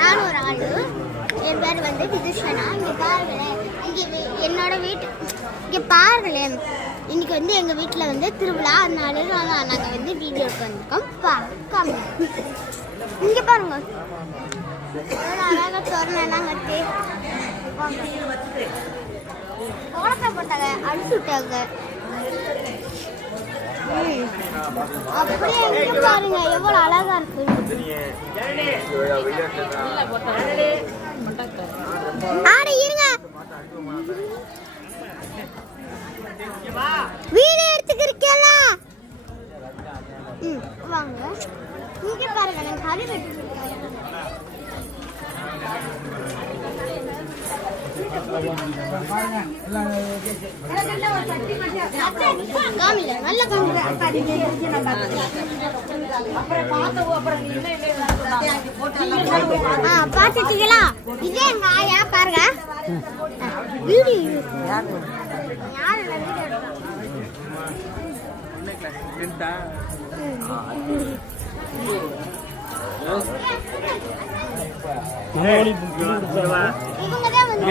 நான் ஒரு ஆளு, என் பேர் வந்து vidhursana. இங்கே பாருங்களேன், இங்கே என்னோட வீட்டு இங்கே பாருங்களேன், இன்னைக்கு வந்து எங்கள் வீட்டில் வந்து திருவிழா, அதனால நாங்கள் வந்து வீடியோ எடுக்க வந்திருக்கோம். பார்க்காம இங்கே பாருங்க, அழகாக தோரணெல்லாம் கட்டி கோலத்தை போட்டாங்க, அடிச்சு விட்டாங்க. அப்படியே எங்க பாருங்க எவ்வளவு அழகா இருக்கு. ஆட இருங்க, வீடியோ எடுத்துக்கிறீங்களா? வாங்க, இங்க பாருங்க, நான் கறி வெட்டி பாத்துட்டீங்களா? இதே எங்க ஆயா பாருங்க. இவங்க தான் வந்து